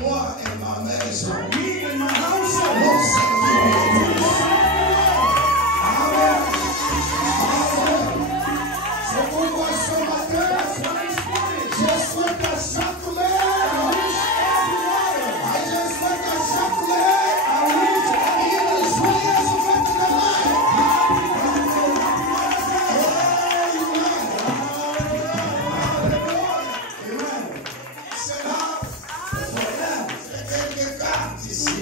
moi et ma maison, me and my household, nous servirons le Seigneur. Amen. Amen. C'est pourquoi ce matin, je souhaite à chaque mère, je souhaite à chaque mère, une joyeuse fête de Noël. C'est là, c'est quelques cartes ici.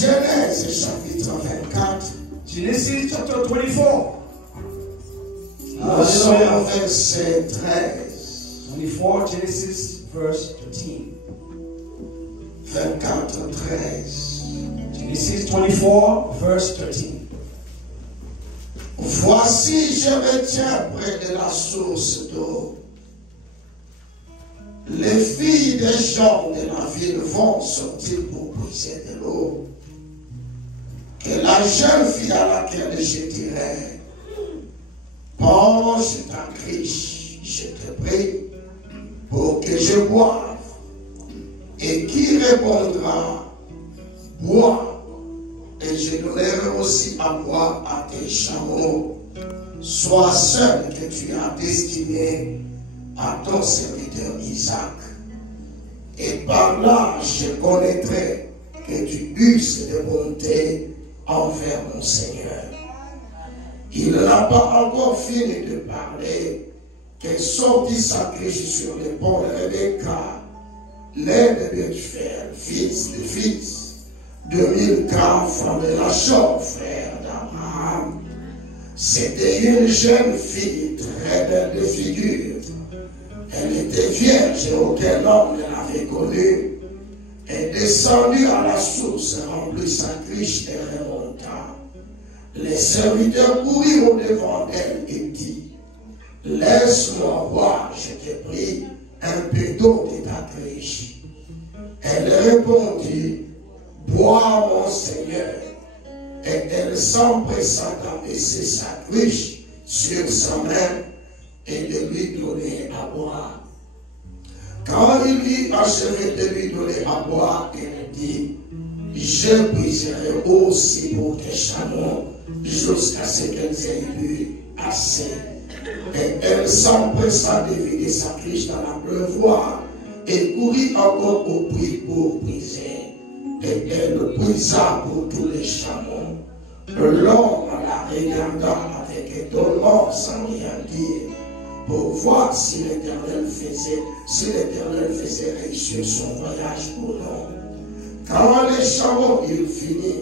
Genèse chapitre 24. Genesis chapter 24. Nous sommes verset 13. 24, Genesis verse 13. 24, 13. Genesis 24, verse 13. Voici, je me tiens près de la source d'eau. Les filles des gens de la ville vont sortir pour puiser de l'eau. Et la jeune fille à laquelle je dirai, penche ta criche, je te prie, pour que je boive. Et qui répondra, bois, et je donnerai aussi à boire à tes chameaux. Sois seul que tu as destiné à ton serviteur Isaac. Et par là, je connaîtrai que tu uses de bonté envers mon Seigneur. Il n'a pas encore fini de parler que sortit sa criche sur l'épaule de Rebecca, l'un de Bethuel, fils de Milca, femme de Nachor, frère d'Abraham. C'était une jeune fille très belle de figure. Elle était vierge et aucun homme ne l'avait connue. Elle descendit à la source, remplit sa criche et remonta. Les serviteurs coururent au-devant d'elle et dit, laisse-moi boire, je te prie, un peu d'eau de ta criche. Elle répondit, bois mon Seigneur. Et elle s'empressa d'abaisser sa criche sur sa main et de lui donner à boire. Quand il eut achevé de lui donner à boire, il dit, je puiserai aussi pour tes chameaux jusqu'à ce qu'elles aient bu assez. Et elle s'empressa de vider sa criche dans la pleuvoie et courut encore au puits pour puiser. et elle brisa pour tous les chameaux. L'homme la regarda avec étonnement sans rien dire, pour voir si l'Éternel faisait réussir son voyage ou non. Quand les chameaux eurent fini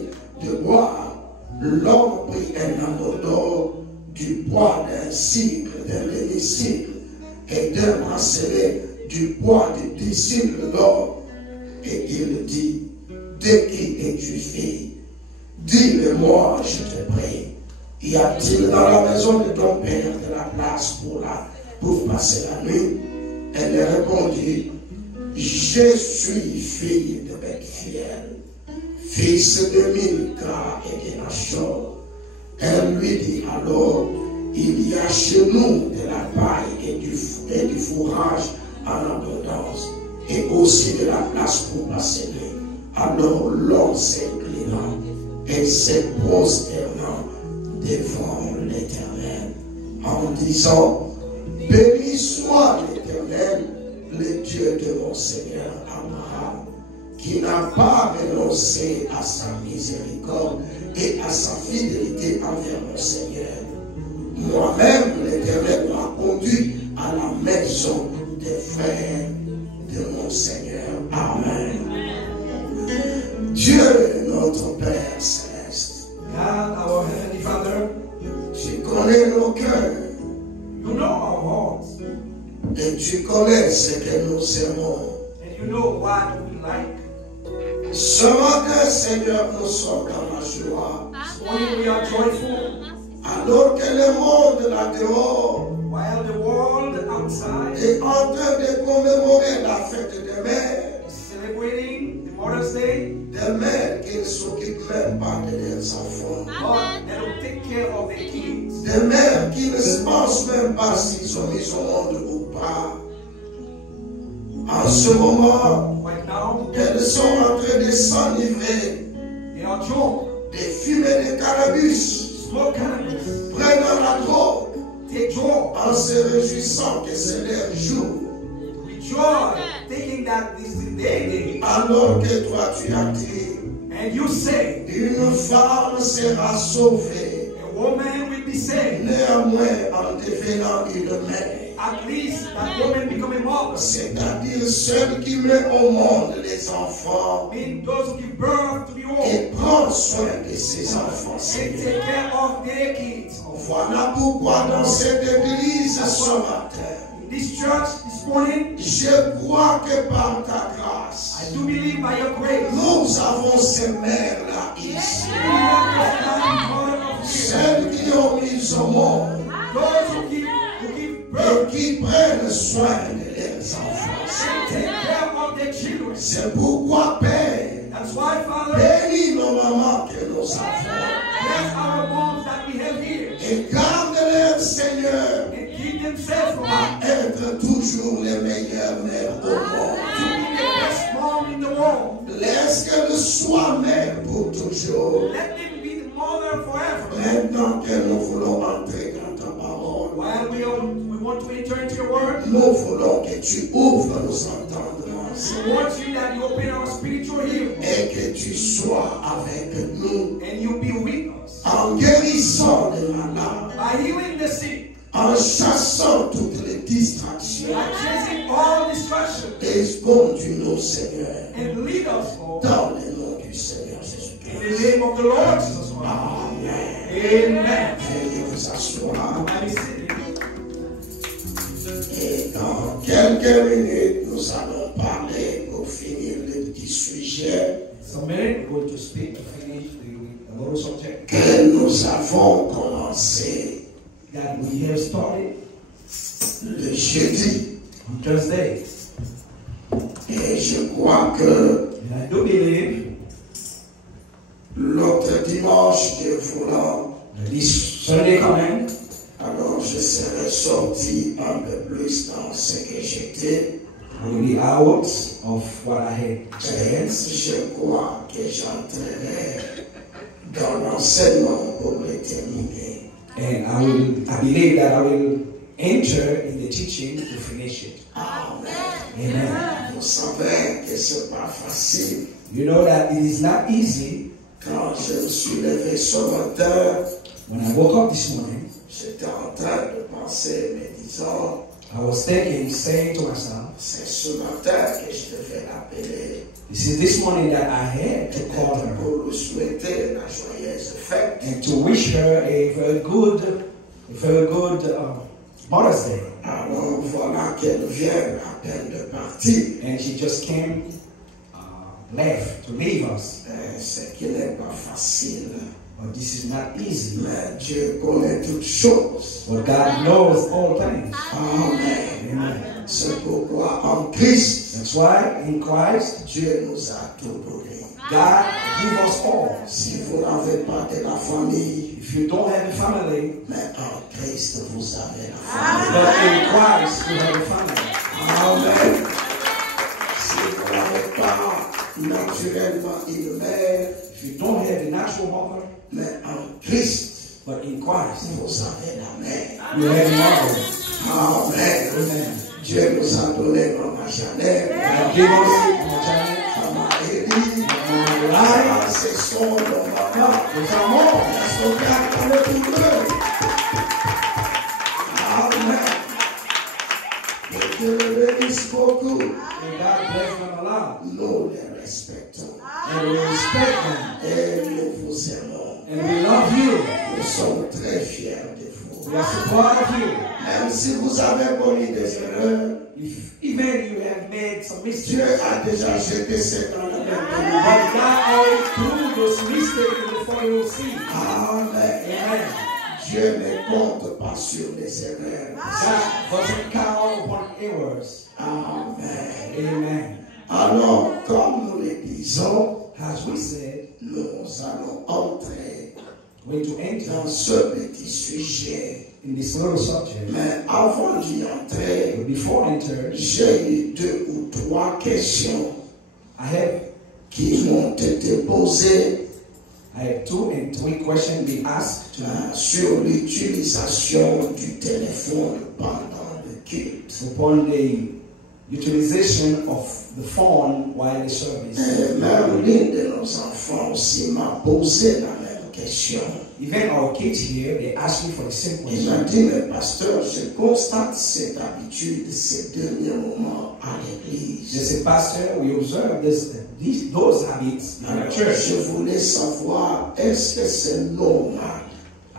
de boire, l'homme prit un anneau d'or, du poids d'un cycle, d'un demi-cycle, et d'un bracelet du poids de 10 cycles d'or. Et il dit, de qui es-tu fille? Dis-le-moi, je te prie. Y a-t-il dans la maison de ton père de la place pour passer la nuit? Elle répondit, je suis fille de Bethuel, fils de Milka et de Nachor. Elle lui dit alors, il y a chez nous de la paille et du fourrage en abondance, et aussi de la place pour passer nuit. Alors l'homme s'inclinant et se prosternant devant l'Éternel, en disant, béni soit l'Éternel, le Dieu de mon Seigneur Abraham, qui n'a pas renoncé à sa miséricorde et à sa fidélité envers mon Seigneur. Moi-même, l'Éternel m'a conduit à la maison des frères de mon Seigneur. Amen. Dieu, notre Père céleste, God, our Heavenly Father, tu connais nos cœurs you know our hearts, et tu connais ce que nous aimons. and you know what we like. Ce matin, Seigneur, nous sommes dans la joie. This morning we are joyful, Alors que le monde là-dehors while the world outside est en train de commémorer la fête des mères, is celebrating the Mother's Day, des mères qui ne s'occupent même pas de leurs enfants, but they don't take care of their kids. des mères qui ne se pensent même pas s'ils sont mis au monde ou pas. En ce moment, Right now, elles sont en train de s'enivrer, they are drunk, de fumer de cannabis, smoke cannabis, prenant la drogue, take drugs, en se réjouissant que c'est leur jour. rejoice, thinking that this is their day. Alors que toi tu as dit, And you say, une femme sera sauvée, a woman will be saved. néanmoins en devenant une mère. At least that woman become a mother. C'est-à-dire celle qui met au monde les enfants Mean those who give birth to the et old prend soin de ses enfants. and Seigneur. take care of their kids. Voilà pourquoi dans cette église ce matin, In this church this morning, je crois que par ta grâce, I do believe by your grace, nous avons ces mères-là ici. we have this kind mother of here. Celles qui ont mis au monde Those who give et birth qui prennent soin de leurs enfants. and take care of their children. C'est pourquoi, Père, That's why, Father, bénis nos mamans que nous avons bless our moms that we have here et garde-les, Seigneur, and keep them safe from à us. être toujours les meilleures mères au monde. To be the best mom in the world. Laisse qu'elles soient mères pour toujours. Let them be the mother forever. Maintenant que nous voulons entrer dans ta parole, While we want to enter into your word, nous voulons que tu ouvres nos entendements we want you that you open our spiritual ears et que tu sois avec nous and you be with us. en guérissant les malades, By healing the sick, en chassant toutes les distractions. by chasing all distractions, Et conduis-nous, Seigneur, and lead us, Lord, dans le nom du Seigneur in Jésus-Christ. the name of the Lord Jesus Christ. Amen. Amen. Veuillez vous asseoir. I be sitting. Et dans quelques minutes, nous allons parler pour finir le petit sujet Some minute, we're going to speak to finish the little subject que nous avons commencé that we have started le jeudi. on Thursday. Et je crois que And I do believe l'autre dimanche, Dieu voulant, that this Sunday coming, alors je serai sorti un peu plus dans ce que j'étais. I will be out of what I had Et experienced. je crois que j'entrerai dans l'enseignement pour le terminer. And I believe that I will enter in the teaching to finish it. Amen. Amen. Vous savez que c'est pas facile. You know that it is not easy. Quand je me suis levé ce matin, When I woke up this morning, j'étais en train de penser, me disant, I was thinking, saying to myself, c'est ce matin que je devais l'appeler. this is this morning that I had to call her Pour lui souhaiter la joyeuse fête. and to wish her a very good Mother's Day. Alors voilà qu'elle vient à peine de partir. And she just came, left to leave us. C'est qu'il n'est pas facile. But this is not easy. Mais Dieu connaît toutes choses. But God knows all things. Amen. Amen. C'est pourquoi en Christ, That's why in Christ, Dieu nous a tout donné. God give us all. Si vous n'avez pas de la famille, If you don't have a family, mais en Christ vous avez la but famille. in Christ you have a family. Amen. Si vous n'avez pas naturellement une mère, If you don't have a natural mother, mais en Christ, but in Christ vous avez la mère. you have a mother. Amen. Amen. Dieu nous a donné Maman Jeannette, God give us Janet, Maman Élie, Elijah, c'est son nom, maman. with our mom. Son père dans le douleur. Amen. Que Dieu le bénisse beaucoup. And God bless them a lot. Nous les respectons And we respect them. et nous vous aimons. And we love you. Nous sommes très fiers de vous. We are so proud of you. Même si vous avez commis des erreurs, If even you have made some Dieu mistakes, a déjà jeté ses dans le même but God already threw those mistakes in the fire of sea. Amen. Amen. Dieu ne compte pas sur les erreurs. God doesn't count upon errors. Amen. Amen. Alors, comme nous le disons, As we said, nous allons entrer we're to enter dans ce petit sujet. in this little subject. Mais avant d'y entrer, But before entering, j'ai eu 2 ou 3 questions I have qui m'ont été posées 2 and 3 questions being asked to me sur l'utilisation du téléphone pendant le culte. upon the utilization of the phone while the service. Et même l'une de nos enfants aussi m'a posé la même question. Even our kids here, they ask me for the same Il m'a question. dit, mais pasteur, je constate cette habitude ces derniers moments à They l'église. say, Pastor, we observe those habits in our Alors, church. je voulais savoir, est-ce que c'est normal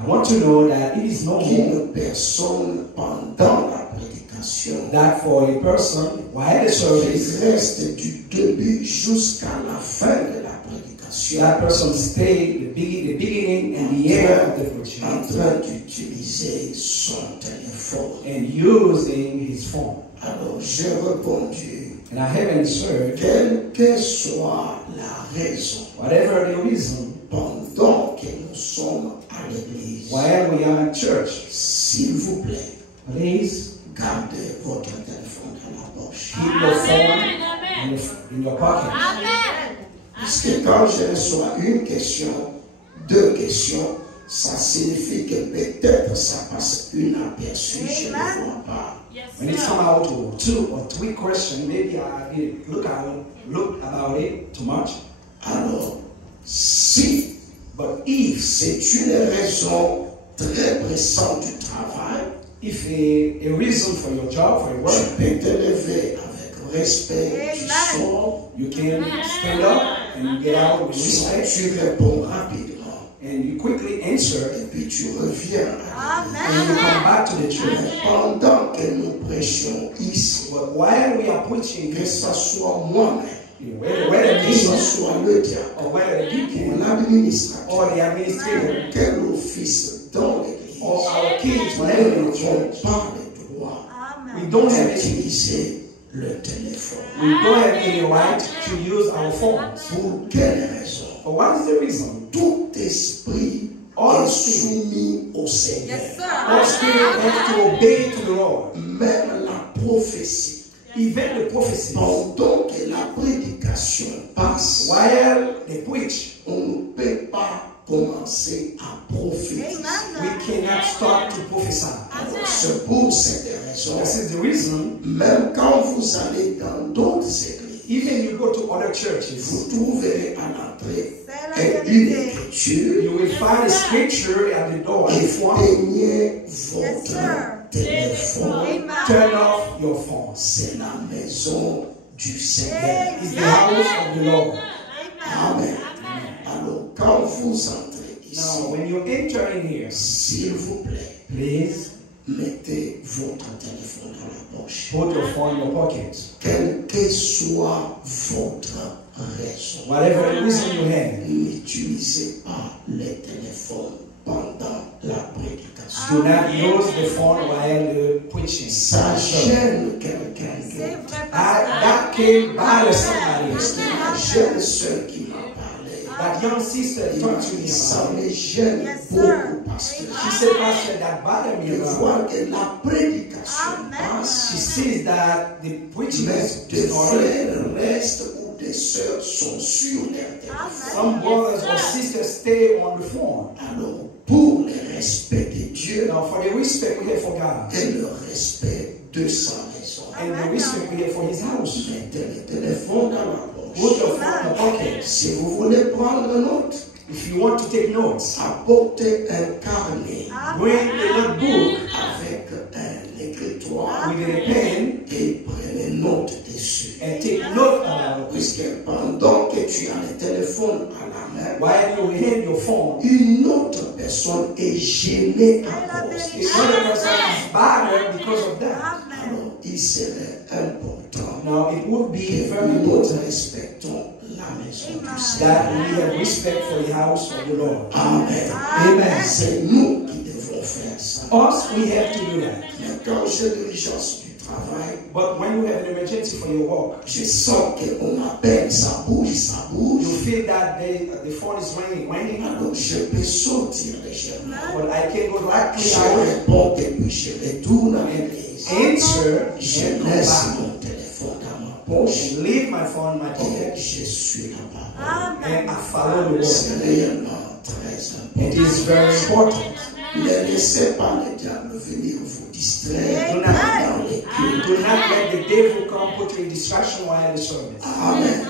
I want to know that it is normal qu'une personne, pendant la prédication, that for a person, while the service, qui reste du début jusqu'à la fin de la prédication, that person stay the beginning and the end of the preaching en train d'utiliser son téléphone. and using his phone. Alors, j'ai répondu, And I have answered, quelle que soit la raison, whatever the reason, pendant que nous sommes à l'église, while we are in church, s'il vous plaît, please gardez votre téléphone dans la poche. keep your phone in your pocket. Parce que quand je reçois une question, 2 questions, ça signifie que peut-être ça passe inaperçu, je ne vois pas. When it's come out to 2 or 3 questions, maybe I didn't look about it too much. Alors, si But if c'est une raison très pressante du travail, a reason for your job, for your tu work, peux te lever avec respect, tu sors, you can stand up and get out with respect, tu réponds rapidement, and you quickly answer, et puis tu reviens. and you come back to the church. Mais pendant que nous prêchons ici, But while we are preaching, que ce soit moi-même, whether que ce me soit le diable, or whether the ou deacon l'administrateur, or the administrator quel office dans l'église, or our kids, nous whatever in the n'avons church, pas le droit we don't have any, d'utiliser le téléphone. we don't have any right to use our phones. Pour quelle raison? But what is the reason? Tout esprit All est spirit, soumis au Seigneur. all spirit have to obey to the Lord. Même la prophétie, Even the prophecy, pendant que la prédication passe, while they preach, on ne peut pas commencer à prophétiser. we cannot start to prophesy. C'est pour cette raison. This is the reason, Même quand vous allez dans d'autres églises, even you go to other churches, vous trouverez à l'entrée une écriture you will find a scripture at the door. éteignez votre téléphone. Turn off your phone. C'est la maison du Seigneur. It's the house of the Lord. Amen. Alors, quand vous entrez ici, Now, when you enter in here, s'il vous plaît, please mettez votre téléphone dans la poche. put your phone in your pocket. Quelle que soit votre raison, Whatever the reason you have, n'utilisez pas le téléphone pendant la prédication. do not use the phone while the preaching. Ça gêne quelqu'un d'autre. That came by somebody. La jeune sœur qui m'a parlé, That young sister talked to me ça about. me gêne beaucoup parce que She said, Pastor, that bothered me je about. vois que la prédication passe, She sees that the preaching mais des is started. frères restent ou des sœurs sont sur leur téléphone. Some brothers or sisters stay on the phone. Alors, pour le respect de Dieu Now, for the respect we have for God et le respect de sa maison, and the respect we have for His house, mettez le téléphone dans la put poche. your phone in the pocket. Si vous voulez prendre note, If you want to take notes, apportez un carnet bring a notebook avec un écritoire with a pen et prenez note dessus. and take note about it. Puisque pendant que tu as le téléphone à la main, While you hand your phone, une autre personne est gênée à cause de ça. another person is bothered because of that. Alors, il serait important Now, it would be que very nous important respectons la maison du Seigneur. that we have respect for the house of the Lord. Amen. Amen. C'est nous qui devons faire ça. Us, we have to do that. Mais quand j'ai l'urgence du travail, But when you have an emergency for your work, je sens qu'on m'appelle, ça bouge. you feel that the phone is ringing, Alors, je peux sortir légèrement. but I can go directly Je out réponds et puis je retourne à l'église. answer Je and come laisse back. mon téléphone dans ma poche And leave my phone in my et pocket je suis la parole. and I follow the word. C'est réellement très It important. is very important. Ne laissez pas le diable venir vous distraire Do not, dans les cultes. do not let the devil come put you in distraction while the service. Amen.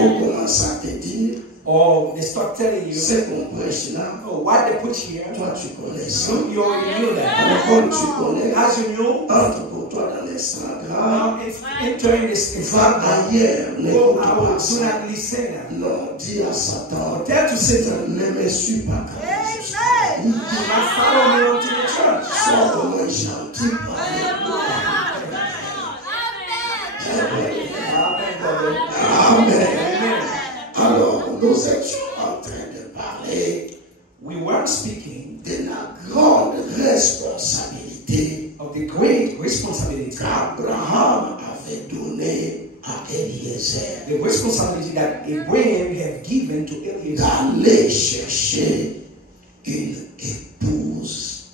On commence à te dire, Or they start telling you, c'est qu'on prêche là, oh, what they put here, toi tu connais ça. you already knew that. Alors comme tu connais, As you know, entre pour toi dans l'Instagram, now it's entering this va ailleurs, go n'écoute out, pas do ça. not listen. Non, dis à Satan, Tell to Satan, ne me suis pas capable. do not follow me onto the church. Sois vraiment gentil avec moi. Amen, brother. Amen. Amen. Alors, nous étions en train de parler We were speaking de la grande responsabilité of the great responsibility, qu'Abraham avait donnée à Eliezer the responsibility that Abraham had given to Eliezer d'aller chercher une épouse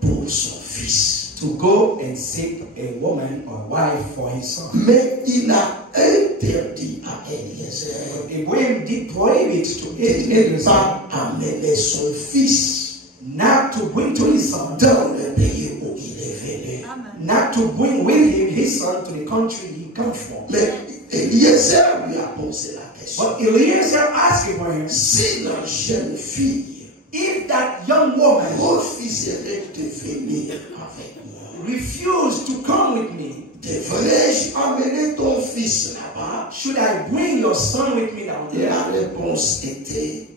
pour son fils. to go and seek a woman or wife for his son. Mais il a interdit à Eliezer But Abraham did prohibit to de ne Eliezer pas amener son fils not to bring to his son, dans le pays où il est venu. not to bring with him his son to the country he comes from. Mais Eliezer lui a posé la question. But Eliezer asked Abraham, Si la jeune fille if that young woman refuserait de venir avec moi, refused to come with me, devrais-je amener ton fils là-bas? should I bring your son with me down there? La réponse était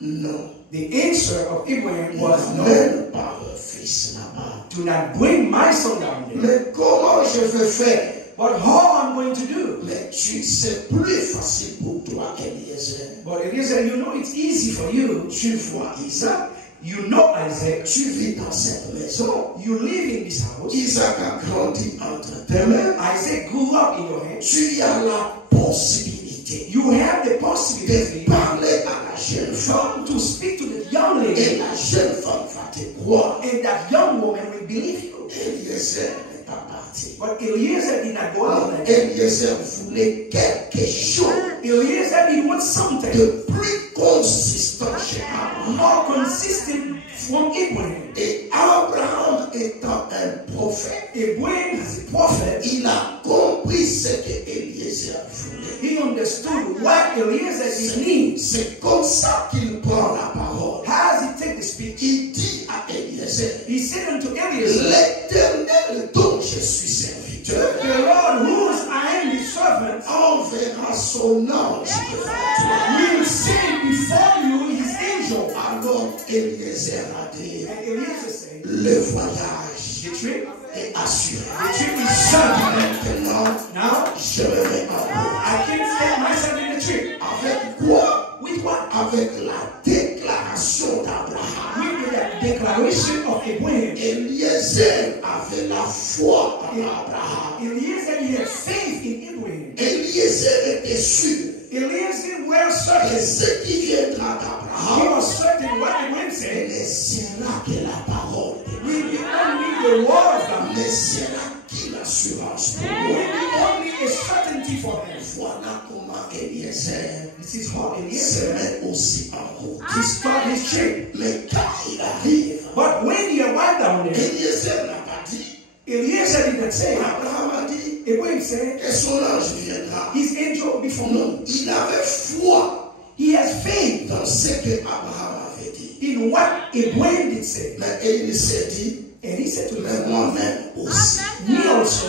non. The answer of Abraham was no. N'amène pas le fils là-bas. Do not bring my son down there. Mais comment je vais faire? But how I'm going to do? Mais tu sais plus facile pour toi qu'Eliezer. But Eliezer, you know it's easy for you. Tu vois Isaac, You know Isaac. tu vis dans cette maison. You live in this house. Isaac a grandi entre tes mains. Isaac grew up in your hands. Tu as la possibilité You have the de possibility parler à la jeune femme to speak to the young et lady, la jeune femme va te croire. and that young woman will believe you. Eliezer n'est pas parti. But Eliezer did not go out like that. Eliezer voulait quelque chose Eliezer did want something de plus consistant chez Abraham. more consistent from Abraham. Et Abraham étant un prophète. Abraham as a prophet. Il a compris ce que Eliezer voulait. He understood what Eliezer needs. C'est comme ça qu'il prend la parole. How does he take the speech? Il dit à Eliezer, He said unto Eliezer, l'Éternel dont je suis serviteur the Lord whose I am his servant enverra son ange devant toi. will send before you his angel. Alors Eliezer a dit, And Eliezer said, le voyage the trip est assuré. is certain. Maintenant, Now, je me mets en route. I can stand myself in the trip. Avec quoi? With what? Avec la déclaration d'Abraham. With the declaration of Abraham. Eliezer avait la foi en Abraham. Eliezer, he had faith in Abraham. Eliezer était sûr Eliezer were que certain. ce qui viendra He d'Abraham was certain what Abraham said ne sera que la parole de Dieu. will be only the word of God. Ne sera que l'assurance pour Will moi. be only a certainty for him. Voilà comment Eliezer This is how se Eliezer met aussi en route. he started his trip. Mais quand il arrive, But when he arrived down there, Eliezer n'a pas dit. Eliezer did not say, Abraham a dit Abraham said, que son ange viendra. his angel will be for me. Non, il avait foi He has faith dans ce que Abraham avait dit. in what Abraham did say. Mais il s'est dit, And he said to mais him, moi-même aussi. me also,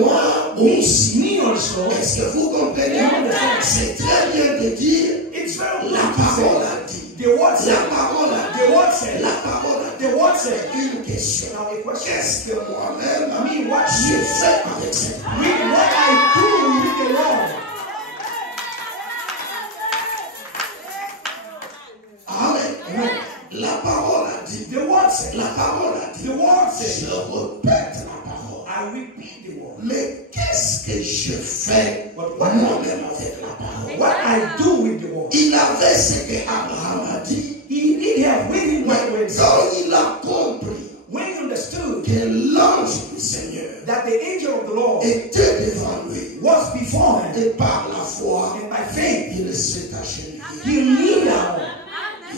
Moi aussi. me also. Est-ce que vous comprenez? C'est très bien de dire, It's very la good to parole say. a dit. The word La said, parole a dit. the word said, La parole a dit. the word said. Une question. Now a question. Qu'est-ce que moi-même, Me, what je fais avec cette parole? with what I do with the Lord. Amen. La parole a dit. The word said, La parole a dit. the word said, Je répète la parole. I repeat the word. Mais qu'est-ce que je fais moi-même avec la parole? What I do with the word. Il avait ce que Abraham a dit. He did have with him what Mais word said. quand il a compris When he understood que l'ange du Seigneur that the angel of the Lord était devant lui, was before him, et par la foi, and by faith, il s'est agenouillé. he kneeled down.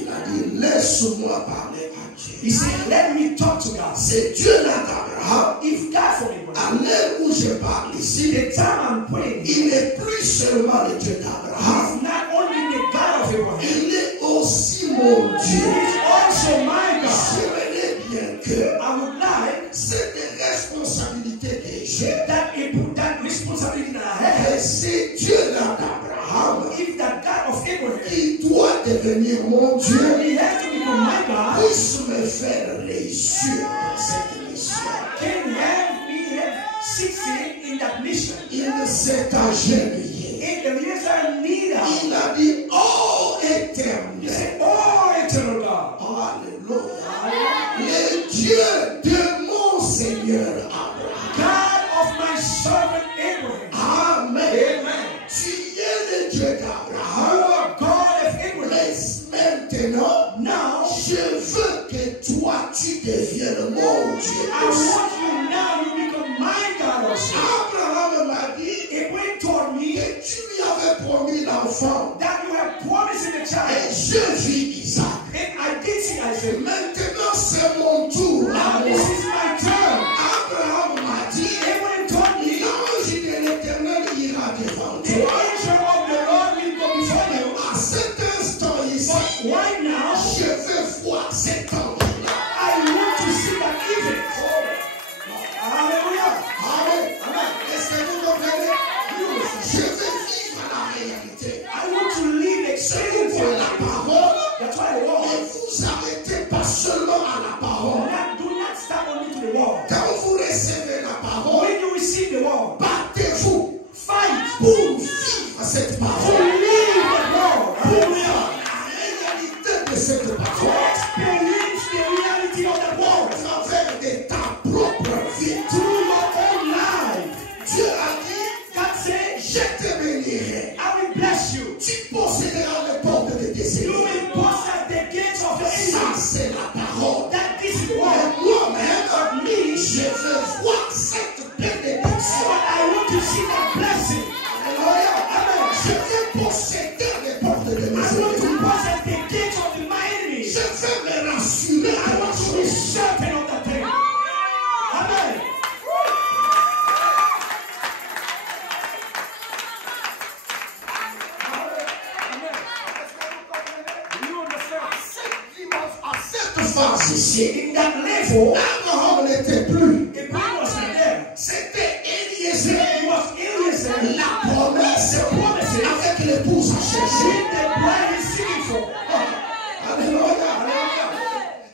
Il a dit, laisse-moi parler à He Dieu. said, let me talk to God. C'est Dieu là d'Abraham. If God for me, À l'heure où je parle ici, the time I'm praying, il n'est plus seulement le Dieu d'Abraham. he's not only the God of Abraham, Il est aussi mon Dieu. he's also my God. J'aimerais bien que I would like cette responsabilité que j'ai, that responsibility that I have, et c'est Dieu là d'Abraham if that God of Abraham, qui doit devenir mon Dieu, he has to become my God, puisse me faire réussir dans cette mission. can have me have succeed in that mission. Il s'est agenouillé. In Eliezer neither. Il a dit, oh He éternel, said, oh eternal God, alléluia, le Dieu de mon Seigneur Abraham. God of my servant Abraham. Amen. Amen. Tu es le Dieu You d'Abraham. are God of Abraham. Mais maintenant, Now, je veux que toi, tu deviennes mon Dieu I aussi. want you now to become my God also. Abraham m'a dit Abraham told me que tu lui avais promis l'enfant. that you have promised in the Et child. je vis Isaac. And I did see Isaac. Maintenant, c'est mon tour. Now this is my turn. Abraham m'a dit, Abraham told me l'ange de l'Éternel ira devant the toi. angel of the Lord will go before you. À cet instant ici, But right now, je veux voir cet ange-là. I want to see that event. Hallelujah. Amen. Amen. Est-ce que vous comprenez? Je veux vivre la réalité. I want to live C'est experience pour it. la parole. That's why the Et word. vous arrêtez pas seulement à la parole. Do not stop only to the word. Quand vous recevez la parole, When you receive the word, battez-vous fight pour vivre cette to parole. live the word. Pour Hallelujah. la réalité de cette To parole. experience phase ici, In that level, Abraham n'était plus. Abraham was not there. C'était Eliezer. It was Eliezer. La promesse avec l'épouse à chercher. With the bride is seeking for. Alléluia.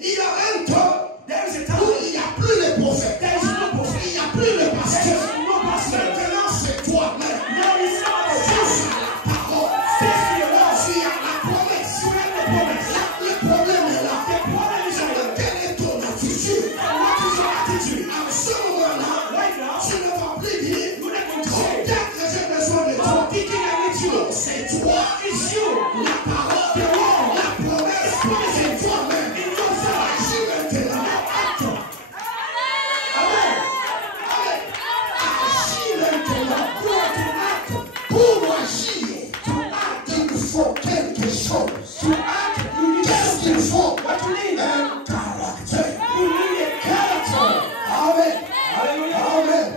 Il y a un temps There is a où time. il n'y a plus les prophètes. There is no prophet. Il n'y a plus les There pasteurs. is no pastor. Maintenant, c'est toi-même. Now it's not a Face church. à la parole. Face to your word. Tu as la promesse. You have the promise. Le problème est là. The problem is over. Quelle est ton attitude? And what is your attitude? À ce moment-là, Right now, tu ne vas plus dire you're not going to say, peut-être que j'ai besoin de toi. I'm thinking I need you. C'est toi. It's you. La parole, The word. la promesse, c'est toi-même. In yourself. Agis maintenant. Amen. Agis maintenant. Pour agir, il faut quelque chose. To act, you need Qu'est-ce qu'il something. faut? What you need? Un caractère. You need a character. Amen. Hallelujah. Amen.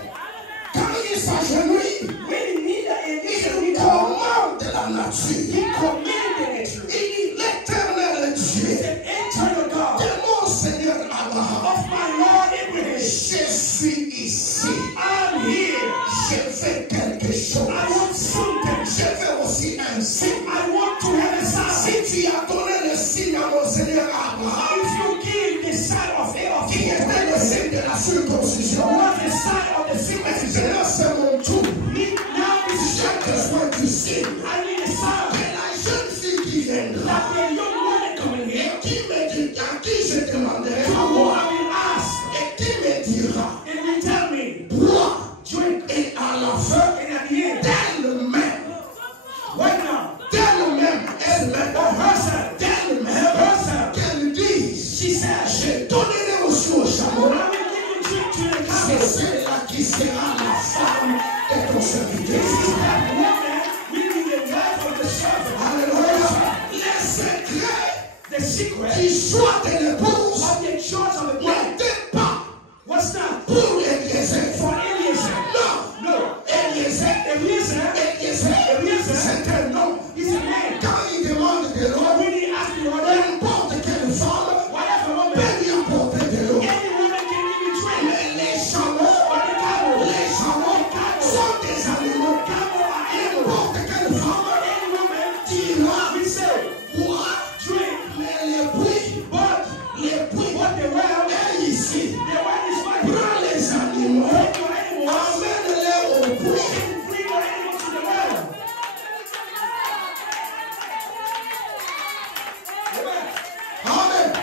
Quand il s'agenouille, When you need a il leader, commande la nature. he commanded it. Il dit l'éternel Dieu The eternal God de mon Seigneur Abraham. of my Lord Abraham. Je suis ici. I'm here. Je fais quelque chose. I want something. Je fais aussi un signe. I want to have a sign. Si tu as donné le signe à mon Seigneur Abraham, If you give the sign of qui était le signe de la circoncision, what the sign of the circumcision? maintenant c'est mon tour. Now is J'ai besoin du signe. I need a sign. Et la jeune fille qui viendra, That the young woman coming here, et qui me dit, à qui je demanderai to à who moi, I will ask, et qui me dira, and will tell me, bois, drink, et à la fin, and at the end, d'elle-même, right now, d'elle-même, elle-même, of herself, d'elle-même, qu'elle dise, she said, j'ai donné aussi au I chameau, will give you drink to the c'est camel. celle-là qui sera la femme de ton serviteur. This is that woman will be the wife of the servant. Alléluia. Les secrets The secret du choix de l'épouse of the choice of the man. n'étaient pas What's that? pour Eliezer. For Eliezer. Non, No. Eliezer, Eliezer c'est un homme. is a man. Quand il demande de l'eau, When he asks the order, n'importe quelle femme whatever woman, peut lui apporter de l'eau. any woman can give you drink. Mais les chameaux, But the camel, les chameaux sont des animaux. camel are animals. N'importe quelle femme Any woman, dira, we say, bois, drink. mais les puits, What the well, est ici. the well is right. Prends les animaux, Take your animals amène-les au puits. and bring your animals to the well. Amen.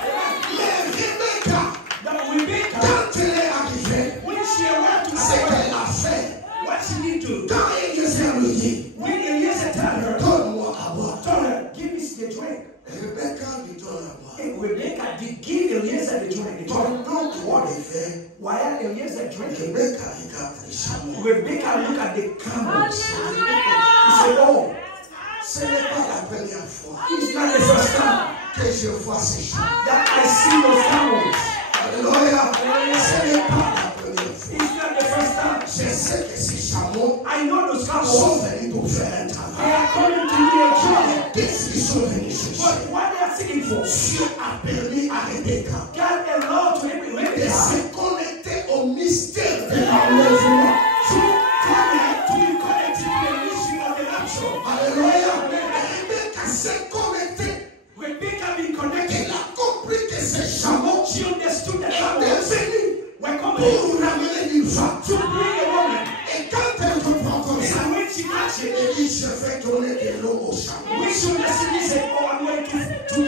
Mais Rebecca, Now Rebecca, quand elle est arrivée, when she arrived to ce Sarah, qu'elle a fait, what she did to? quand Eliezer lui dit, When Eliezer told her, donne-moi à boire. told her, give me the drink. Rebecca lui donne à boire. And Rebecca did give Eliezer the drink. The drink. Pendant 3 effets, While Eliezer drinking, Rebecca regarde les chameaux. Rebecca looked at the camels. He said, oh, Ce n'est pas la première fois it's not the first time que je vois ces chameaux. that I see those camels. Alléluia. Ce n'est pas la première fois. It's not the first time. Je sais que ces chameaux I know those sont camels. venus pour faire un They travail. are coming to do a job. Qu'est-ce qu'ils sont venus chercher? But what they are seeking for, Dieu a permis à Rebecca God allowed to de Rebecca se connecter au mystère de l'enlèvement. to be connected to the mystery of the rapture. Alléluia. Rebecca s'est connectée. Rebecca being connected, Elle a compris que ces chameaux she understood that étaient camels venus were coming pour ramener une femme. to bring a woman. Et quand elle comprend comme ça, And when she got it, elle dit, je vais donner de l'eau aux chameaux. when she understood, he said, oh, I'm going to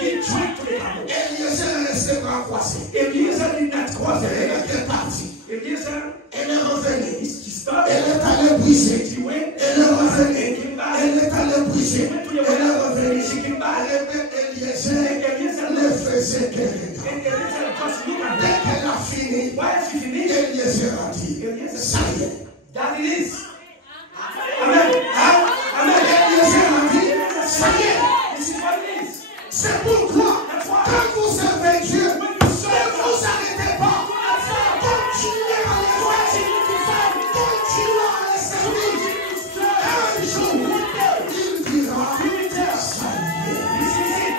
give drink to the camel. Eliezer est resté bras croisés. Eliezer did not cross the Elle river. était partie. Eliezer, Elle est revenue. he started, Elle est allée briser. he went, Elle est revenue. and came back. Elle est allée briser. She went to the Elle est well, revenue. she came back. Eliezer Eliezer ne left. faisait que regarder. And Eliezer just looked at Dès them. qu'elle a fini, While she finished, Eliezer a dit, Eliezer ça y est. said, that it is. Amen. Hein? Amen. Eliezer a dit, Eliezer ça y est. said, this is what it is. C'est pourquoi, That's why. quand vous servez Dieu, ne When you serve God, vous arrêtez pas. Continuez à les voir. Continuez à les servir. Un jour, il dira, ça y est. this is it.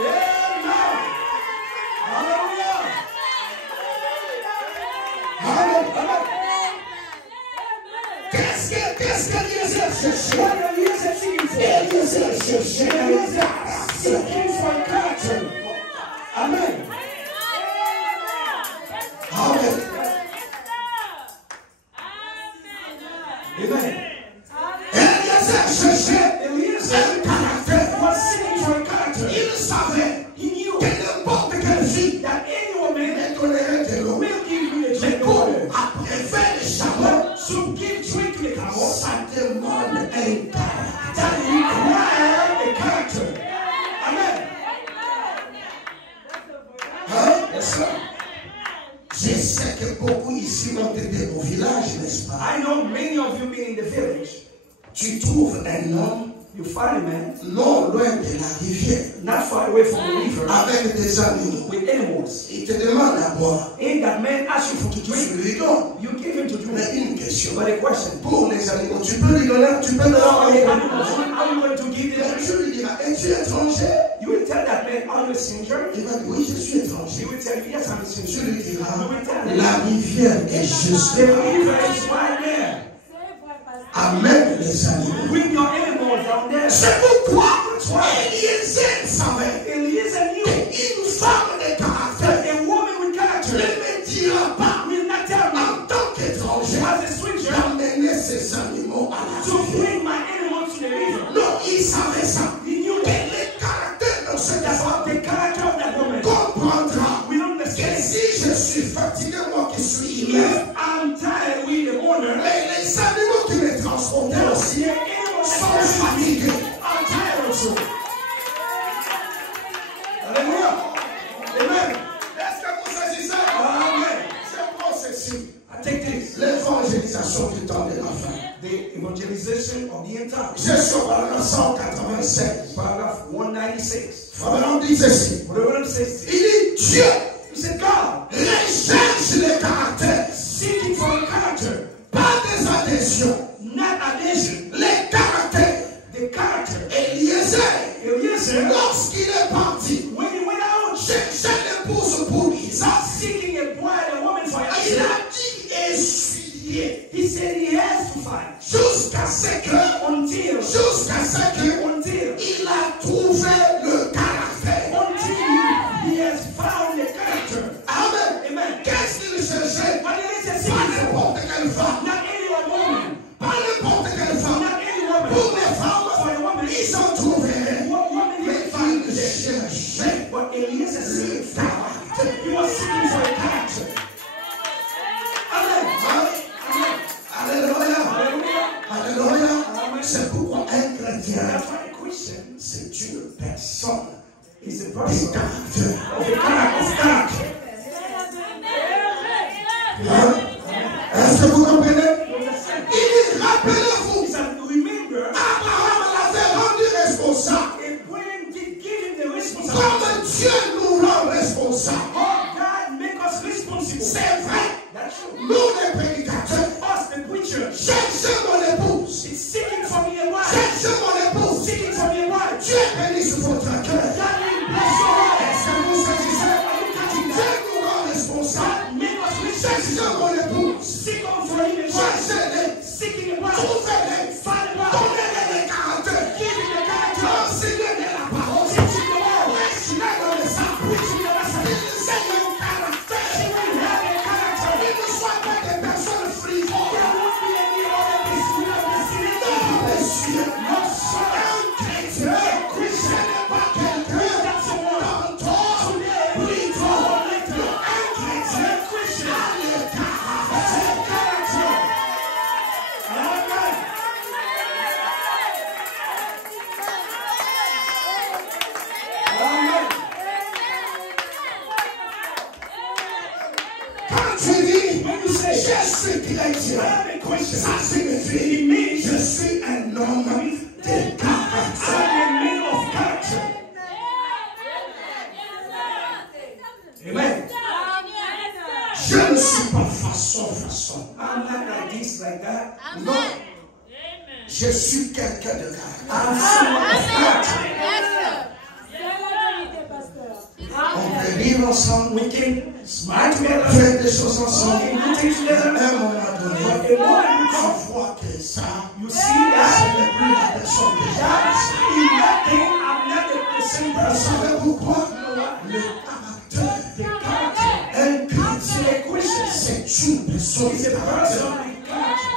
Amen. chercher un caractère. Seeking for a character. Amen. Amen. Amen. Eliezer cherchait Eliezer un caractère. was seeking for a character. Il savait He knew que n'importe quelle fille that any woman lui donnerait de l'eau. will give you a Mais drink of pour water. après faire le chaleur, So give drink to the cow. ça demande un caractère. That require a character. Amen. Hein? Yes, sir. Je sais que beaucoup ici ont été au village, n'est-ce pas? I know many of you being in the village, Tu trouves un homme you find a man non loin de la rivière not far away from the river avec des animaux. with animals. Il te demande à boire. And that man asks you for to Tu drink. lui donnes. You give him to Mais drink. une question. But a question. Pour les animaux, tu peux lui donner, tu peux leur For the donner. animals, how you going to give Mais them? tu lui diras, es-tu étranger? You will tell that man, are you a stranger? Il va dire, oui, je suis étranger. He will tell you, yes, I'm a Tu stranger. lui diras, You will tell him, la rivière est juste. the river is right there. Amène les animaux. Bring your animals down there. C'est pourquoi Eliezer savait Eliezer knew qu'une femme de caractère that a woman with ne character me dira pas will not tell me en tant qu'étranger as a stranger d'amener ces animaux à la to rivière. bring my animals to the river. Non, il savait ça. He knew Que that. le caractère de cette femme The character of that woman comprendra will que understand. si je suis fatigué, moi qui suis humain, If I'm tired with the owner, mais les animaux qui me transportaient aussi the animals sont that fatigués. are tired also. Hallelujah. Amen. Est-ce que vous saisissez? Amen. Je prends ceci. I take this. L'évangélisation du temps de la fin. The evangelization of the end time. Je suis au paragraphe 196. Paragraph 196. Frère dit ceci. What the Bible says. Il dit Dieu He said, God, recherche les caractères, seeking for a character, pas des adhésions. not adhesion. Les caractères. The character. Eliezer, Eliezer, lorsqu'il est parti, when he went out, cherchait l'épouse pour Isaac. seeking a bride, a woman for Il Isaac, a dit essuyer he said he has to find jusqu'à ce que until il a trouvé le caractère. he has found the character. Amen. Amen. Qu'est-ce qu'il cherchait? What did he say? Pas Seeking for? n'importe quelle femme. Not any woman. Pas n'importe quelle femme. Not any woman. Pour les femmes, For a woman. ils ont trouvé. What woman did Mais he find? il cherchait But Eliezer le said caractère. he was seeking for a character. Amen. Amen. Alléluia. Hallelujah. Alléluia. C'est pourquoi un chrétien, That's why a Christian c'est une personne is a de person caractère. of character. Hein? Est-ce que vous comprenez? Il dit, rappelez-vous, He said, remember, Abraham l'avait rendu responsable. when he gave him the responsibility, Comme Dieu nous rend responsable. how God make us responsible. C'est vrai. That's true. Nous les prédicateurs, Us, the preacher, cherchez mon épouse. is seeking for me a wife. Cherchez mon épouse. Seeking for me a wife. Dieu bénisse votre cœur. God will bless your life. Est-ce que vous saisissez? Are you catching Dieu that? nous rend responsable. God make us Cherchez responsible. mon épouse. Seek on for him a wife. Cherchez-les. Seeking a wife. Trouvez-les. Find a wife. Donnez-les des caractères. Give him the character. Enseignez-les la parole. Teach him the word. Prêchez-les dans les sacs. Preach him the message. Ils aient un He caractère. will have a character. Ils ne soient pas des personnes frivoles. There won't be any other misleading. Non, messieurs. No, sir. Un chrétien, ce n'est pas quelqu'un That's the word. tantôt, plutôt. Non, un chrétien a le caractère. Quand tu dis, je suis chrétien, ça signifie, je suis un homme de caractère. Amen. Je ne suis pas façon. I'm not like this, like that. Non, je suis quelqu'un de caractère. I'm someone of character. On peut vivre ensemble, We can smile together. faire des choses We ensemble. can do things À together. un moment donné, But a moment on becomes, voit que ça, you see ce that n'est plus la personne que that j'ai. is not same Vous person. savez pourquoi? You know what? Le caractère. The character. Un C'est chrétien, equation. c'est une personne. He's a person like character.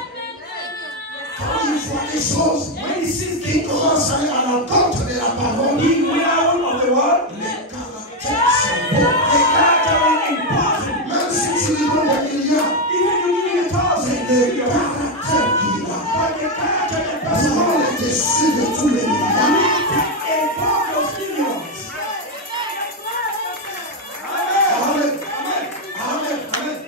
Quand il voit des choses When he sees qui things, commencent à aller à l'encontre de la parole, he went out of the world. les caractères sont bons. The character is important. Même si tu lui donnes des milliards, Even you give me a thousand, le caractère qu'il a but the character of the person prend le dessus de tous les milliards. will take above those millions. Amen. Amen. Amen.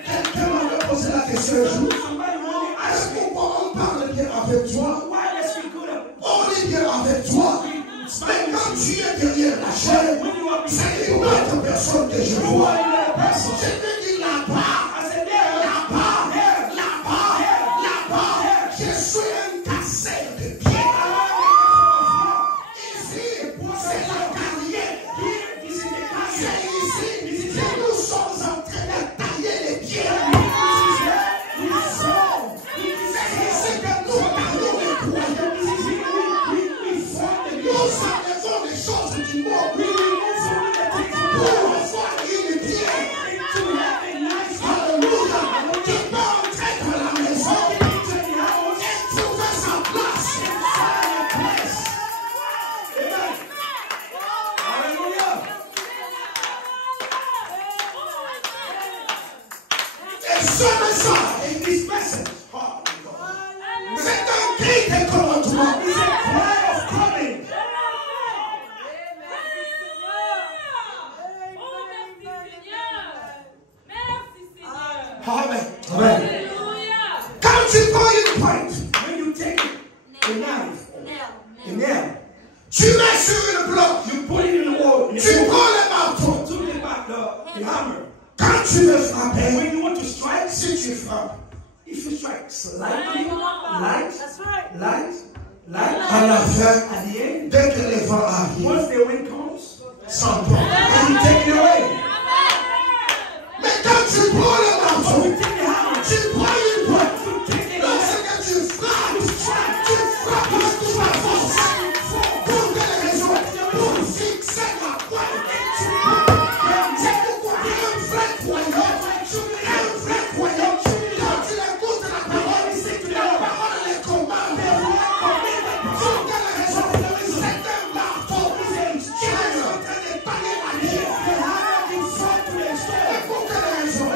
Quelqu'un m'avait posé la question un jour. Somebody really Est-ce asked me, pourquoi on parle bien avec toi? why let's be good at On est bien avec toi. Mais quand tu es derrière la chair, when you are c'est une autre personne que je who vois. are you a person? Je te dis là-bas, I said, there, là-bas, there, là-bas, là-bas. Je suis un casseur de pieds. Ici, c'est la carrière. here, this is the C'est character. ici que nous sommes en train de tailler les pieds. This is here, we sow. C'est ici que nous taillons les croyants. This is here, we form the Nous vision. enlevons les choses du monde We remove some of the things from pour the world avoir une pierre. to have a nice house. Alléluia. Tu peux entrer dans la maison Into the house et trouver sa place. and find a place. Amen. Hallelujah. Et ce message, And this message c'est un cri de commandement. is a cry of calling. Amen. Amen. Quand tu prends une pointe, When you take a knife, a nail, tu mets sur une bloc, you put it in the wall, and tu you prends le marteau. to the hammer. Quand tu veux And frapper, when you want to strike, si tu frappes, if you strike slightly, light, light, à la fin, at the end, dès que le vent arrive, once the wind comes, sans toi. and you take it away. Mais quand tu prends le So marteau, you take the hammer, tu prends une pointe. you take the knife, Lorsque tu frappes avec toute ta force. Pour quelle raison? Pour fixer la pointe. C'est pourquoi un vrai croyant, quand il écoute la parole les commande. Pour quelle raison? C'est un marteau qui est en train de tailler la pierre. Et pour quelle raison?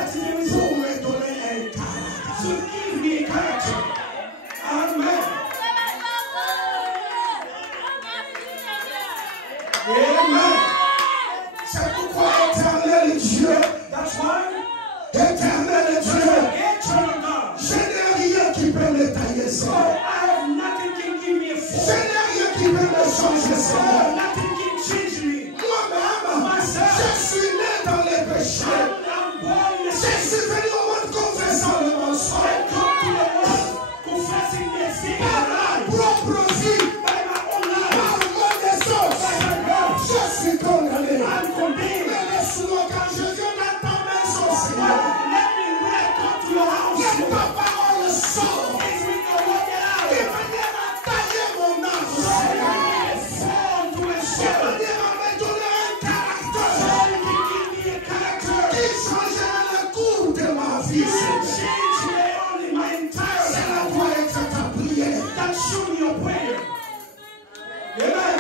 Pour me donner un caractère. so give me a character. Amen. Amen. C'est pourquoi éternel Dieu, That's why éternel Dieu, eternal God. je n'ai rien qui peut me tailler, So Seigneur. I have nothing can give me a Je fall. n'ai rien qui peut me changer, Seigneur. Nothing can change me. Moi-même, je suis né dans les péchés. I'm born in the Je sin. suis venu au monde confessant le mensonge. Come to the world confessing their sin Par and ma lies. propre vie, By my own life. par mon essence, je suis condamné. I'm condemned. Mais laisse-moi quand je viens dans ta maison, Seigneur. Let me when I come to your house. Que ta parole sorte. It's with the word De out. manière à tailler mon âme, Seigneur. Fall to a De shepherd. manière à me donner un So caractère you can give me a character. qui changera le cours de ma vie, You can Seigneur. change my entire C'est life. la voie être ta prière. That show me your prayer. Amen.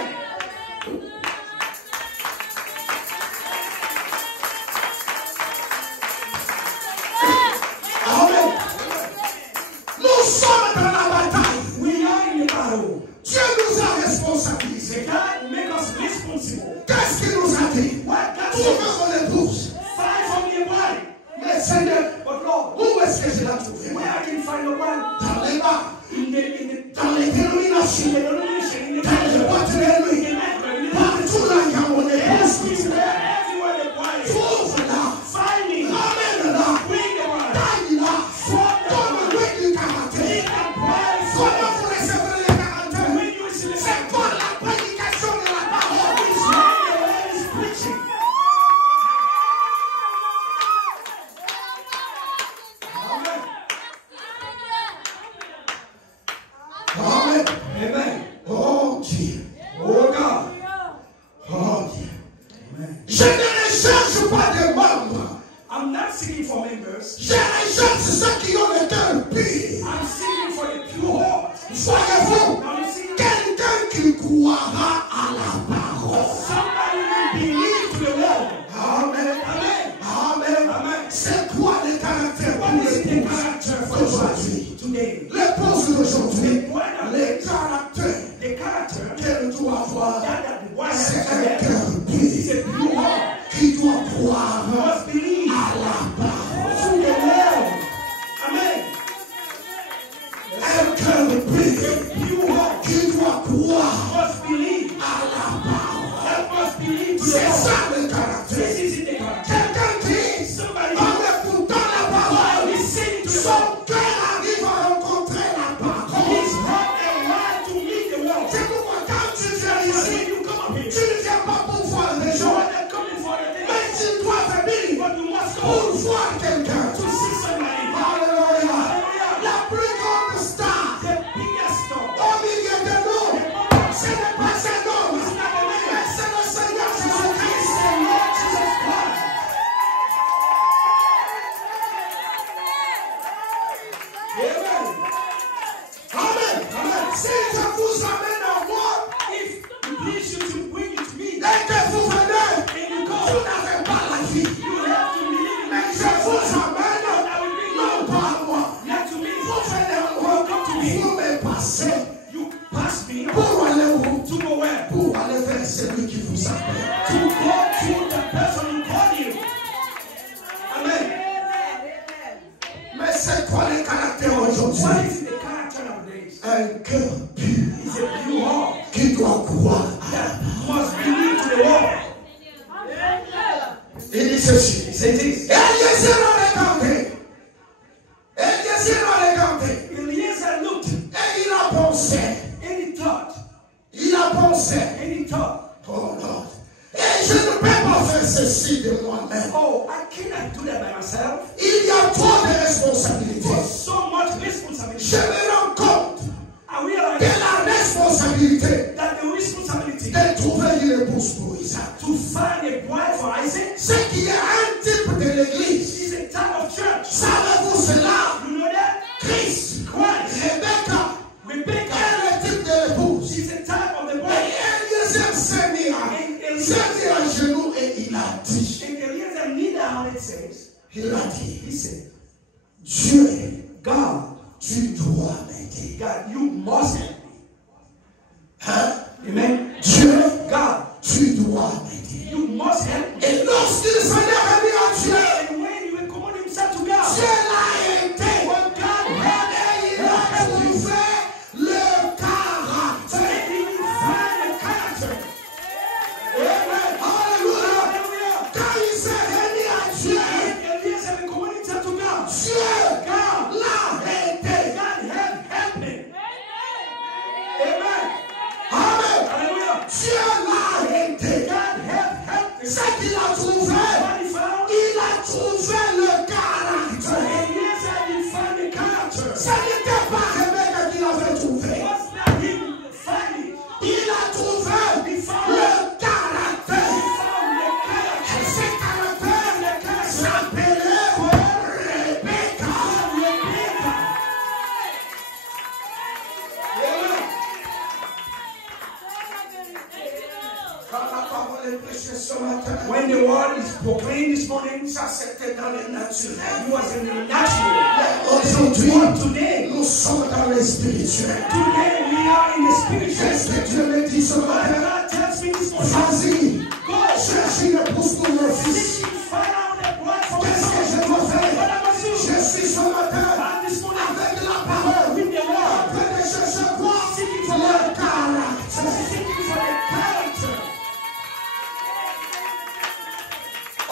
Je ne recherche pas des membres. I'm not seeking for members. Je recherche ceux qui ont le cœur pur. I'm seeking for the pure heart. Voyez-vous, Now you see, quelqu'un qui croira à la parole. somebody will believe to the word. Amen. Amen. Amen. Amen. C'est quoi le caractère What pour is the l'épouse character for d'aujourd'hui? today? L'épouse d'aujourd'hui, The les caractères character qu'elle doit avoir, that the wife has c'est to un have cœur is pur a pure heart. qui doit croire Must believe à la parole. to the word. Amen. Un cœur pur Pure heart qui doit croire must believe. à la parole. That must believe to the C'est word. ça le caractère. This is the character. Quelqu'un qui, Somebody en écoutant la parole, listen to the son word. cœur arrive à rencontrer la His parole. heart and mind to meet the word. C'est pourquoi quand tu viens When ici, you come up here, tu ne viens pas pour voir des you gens, are not coming for the thing, mais tu dois venir but you must pour go voir quelqu'un. to see somebody. Alléluia. La plus grande star The biggest star. au milieu de nous, ce n'est pas un homme, mais c'est le Seigneur Jésus-Christ. Amen. Si je vous amène à moi If you please you to bring it to me, et que vous venez, and you vous go, n'avez pas la vie. you have to believe in Mais me. je vous amène non pas à moi. Not to me. Vous venez à moi, vous me passez You pass me pour aller où? to go where? Pour aller vers celui qui vous appelle. To go to the person who called you. Amen. Mais c'est quoi le caractère aujourd'hui? What is the character nowadays? Un cœur pur It's a pure heart qui doit croire. that must believe to the word. Il dit ceci. He said this. Eliezer a regardé. Eliezer a regardé. Eliezer looked Et il a pensé. and he thought. Il a pensé. And he thought, Oh Lord. Et je ne peux pas faire ceci de moi-même. oh, I cannot do that by myself. Il y a trop de responsabilités. There's so much responsibility. Je me rends compte I de realize la responsabilité that the responsibility de trouver une épouse pour Isaac. to find a bride for Isaac Ce qui est un type de l'église. is a type of church. Savez-vous cela? You know that? Christ, Christ, Rebecca, Rebecca est le type de l'épouse. is a type of the Et bride. Eliezer s'est mis à genoux et il a dit, And Eliezer kneel down and says, il a dit, he said, Dieu, God, tu dois m'aider. God, you must help me. Hein? Amen. Dieu, God, tu dois m'aider. you must help me. Et lorsqu'il s'en est remis à Dieu, And when he recommend himself to God, Dieu l'a aidé. when God helped Et il a trouvé le caractère. and he will find a character. Amen. Alléluia. Hallelujah. Quand il s'est remis à Dieu, And Eliezer recommend himself to God. Dieu God, l'a aidé. God help me. Amen. Amen. Hallelujah. Dieu l'a aidé. God help me. Ce qu'il a trouvé, What he found, il a trouvé le caractère. Eliezer will find the character. Ce n'était pas Rebecca qui l'avait trouvé. Was not him finding. Il a trouvé le caractère. Et ce caractère s'appelait Rebecca. Quand la parole est prêchée ce matin, When the word is proclaimed this morning, ça c'était dans le naturel. it was in the natural. Aujourd'hui, But today, nous sommes dans le spirituel. today we are in the spiritual. Qu'est-ce que Dieu me dit ce But matin? God tells me this morning, Vas-y, go cherche une épouse pour mon fils. seek, find out a bride for my Qu'est-ce que son. je dois faire? What I must do? Je suis ce matin And this morning, avec la parole. with the word, En train de chercher quoi? seeking for Le the caractère. seeking for the character.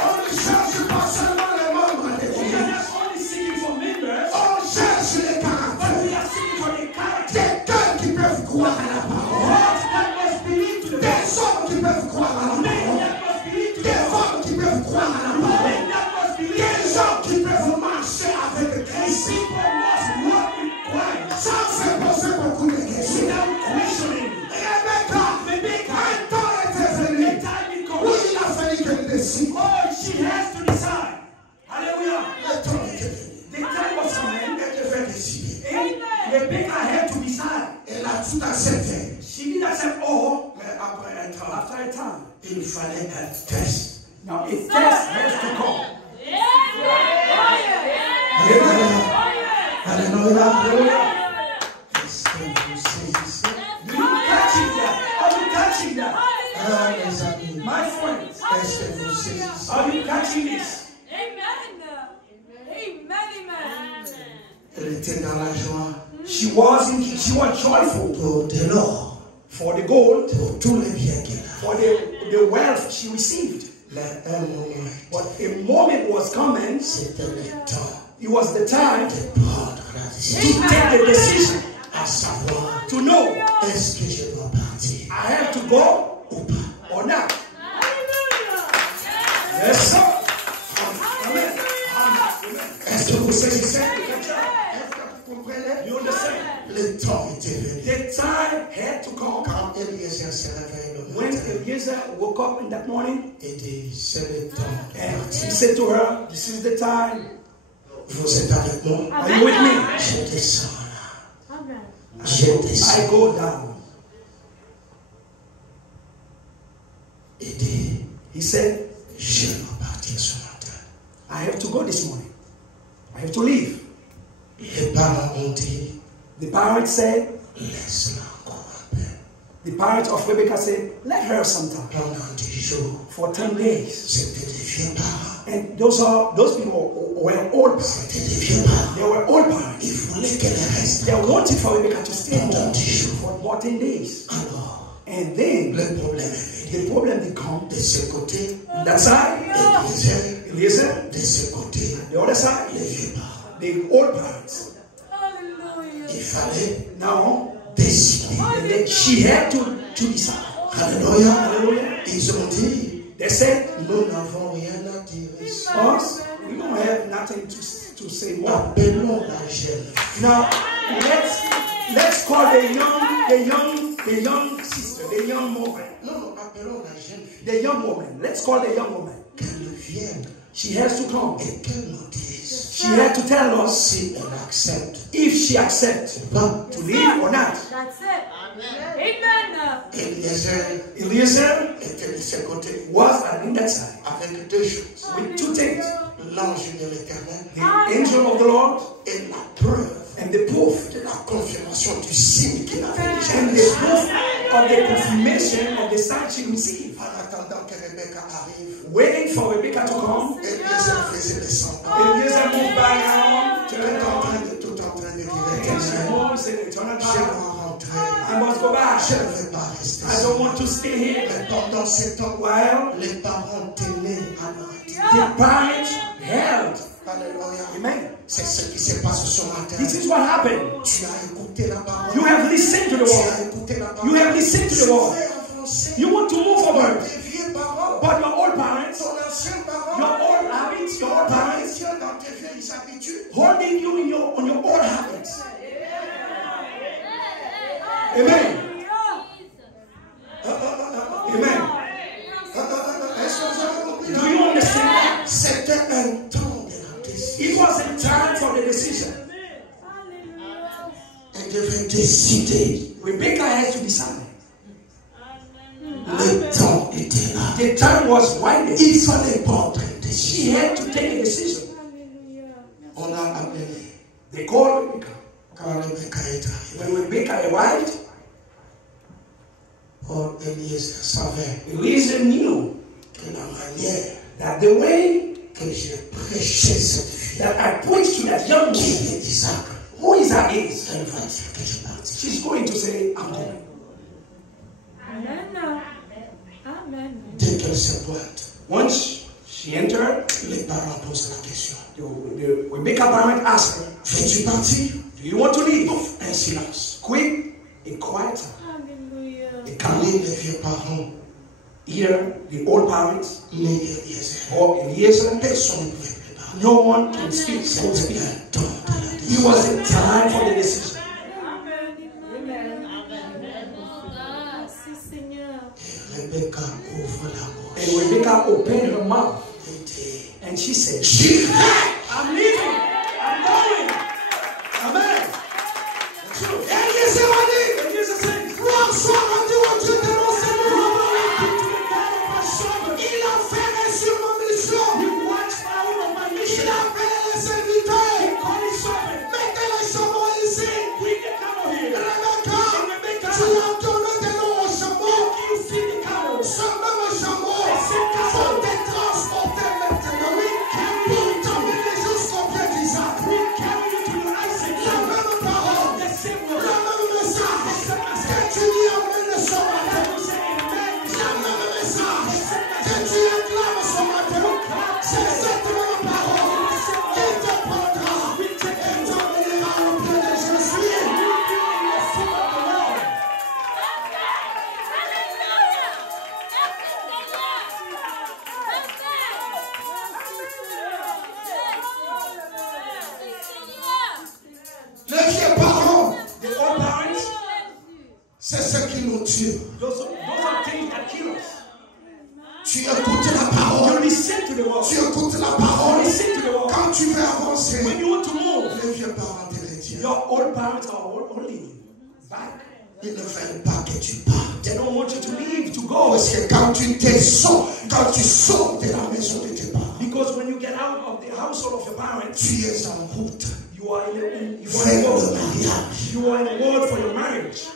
On ne cherche pas seulement les membres de We are l'Église. not only seeking for members, On cherche les but caractères. we are seeking for the character. Des cœurs qui peuvent croire à la parole. Hearts that must believe to the Des word. hommes qui peuvent croire à la Men parole. that must believe to the Des word. femmes qui peuvent croire à la parole. Men that must believe Des to the gens qui peuvent marcher avec word. Christ People must walk with Christ sans se poser beaucoup de questions. without questioning. Rebecca, Rebecca, un temps était venu the time will où come il a fallu qu'elle un test. Now, a test has to come. Alléluia. Hallelujah. Est-ce que vous saisissez? You catching that? Are you catching that? Ah, mes amis, My friends, est-ce que vous saisissez? are you catching this? Elle était dans la joie She was joyful pour de l'or, for the gold, pour tous les biens qu'elle a. for the wealth she received. Mais un moment, But a moment was coming. c'était le temps It was the time de prendre la to décision, take the decision à savoir, to know, est-ce que je dois partir I have to go ou pas? or not. Yes, sir. Amen. Est-ce que vous saisissez? Est-ce que vous comprenez? You understand? Le temps était venu. The time had to come. Quand Eliezer se réveille le When matin, Eliezer woke up in that morning, il dit, c'est le temps de and he partir. said to her, this is the time. Vous êtes avec moi? Are you with me? Je descends là. Je descends. I go down. Il dit, He said, je dois partir ce matin. I have to go this morning. I have to leave. Les parents ont dit, The parents said, laisse-la encore un peu. the parents of Rebecca said, let her sometime. Pendant 10 jours, For 10 days. c'était des vieux parents. And those people were old parents. C'était des vieux parents. They were old parents. Il voulait qu'elle reste. They wanted for Rebecca to stay Pendant home 10 jours. for more 10 days. Alors, And then le problème est venu. the problem becomes De ce côté, that side, Eliezer, de ce côté, the other side, les vieux parents. the old parents. Il fallait Now, décider. and then she had to decide. Alléluia. Hallelujah. Ils ont dit, They said, nous n'avons rien à dire ici. us, we don't have nothing to say more. Appelons la jeune. Now, let's call the young sister, the young woman, Non, appelons la jeune fille. the young woman. Let's call the young woman. Qu'elle vienne She has to come. et qu'elle nous dise She had to tell us si elle accepte if she accepts ou pas. to leave or not. That's it. Amen. Eliezer Eliezer était de ce côté was on that side avec deux choses. with two things: L'ange de l'éternel the angel of the Lord et la preuve and the proof, de la confirmation du signe qu'il avait déjà and the reçu. proof of the confirmation of the sign she received. En attendant que Rebecca arrive, Waiting for Rebecca to come, Eliezer faisait des semblant. Eliezer moved back around, turned Tout en train de dire, and she Éternel, moved, said, "Eternal je God, dois rentrer. I must go back. Je ne vais pas rester. I don't want to stay here." Mais pendant ce temps, While les parents tenaient à l'arrêter. the parents held. Alléluia. Amen. C'est ce qui se passe ce matin. This is what happened. Tu as écouté la parole. You have listened to the Tu word. as écouté la parole. You have listened to the Tu word. veux avancer. You want to move forward, Tes vieux parents, but your old parents, ton ancien parent, your old habits, your old parents, maintient dans tes vieilles habitudes. holding you on your old habits. Amen. Amen. Est-ce que vous avez compris? Do you understand that? C'était un temps de la décision. It was a time for the decision. Elle devait décider. Rebecca had to decide. Le temps était là. The time was right there. Il fallait prendre une She décision. had to take a decision. On a appelé. They called Rebecca. Quand Rebecca est arrivée, When Rebecca arrived, Paul Eliezer savait Eliezer knew que la manière that the way que je prêchais cette fille, that I preached to that young qui woman, est d'Isaac, who is her age, elle va dire que je partis. she's going to say, I'm going. Amen. Amen. Dès qu'elle se pointe, Once she entered, les parents posent la question. the Rebecca parent asked her, Veux-tu partir? do you want to leave? Un silence. Quick, a quiet time. Hallelujah. A Quand calm. les vieux parents, Either the old parents ni Eliezer, or Eliezer, personne ne pouvait préparer. no one can speak. Could C'était speak. un temps de la It décision. was a time for the decision. Amen. Merci Seigneur. Rebecca ouvre la bouche And Rebecca opened her mouth et dit, and she said, j'irai. I'm leaving. I'm going. Amen. Eliezer a dit, And Jesus said, gloire soit rendue au Dieu de nos seigneurs. tue. Those are things that kill us. Tu écoutes la You parole. listen to the word. Tu écoutes la You parole. listen to the word. Quand tu veux avancer, When you want to move, les vieux parents te retiennent. your old parents are holding you back. Ils ne veulent pas que tu partes. They don't want you to leave, to go. Parce que quand tu sors de la maison de tes parents, Because when you get out of the household of your parents, tu es en route you are in a vers le world. mariage. You are in a world for your marriage.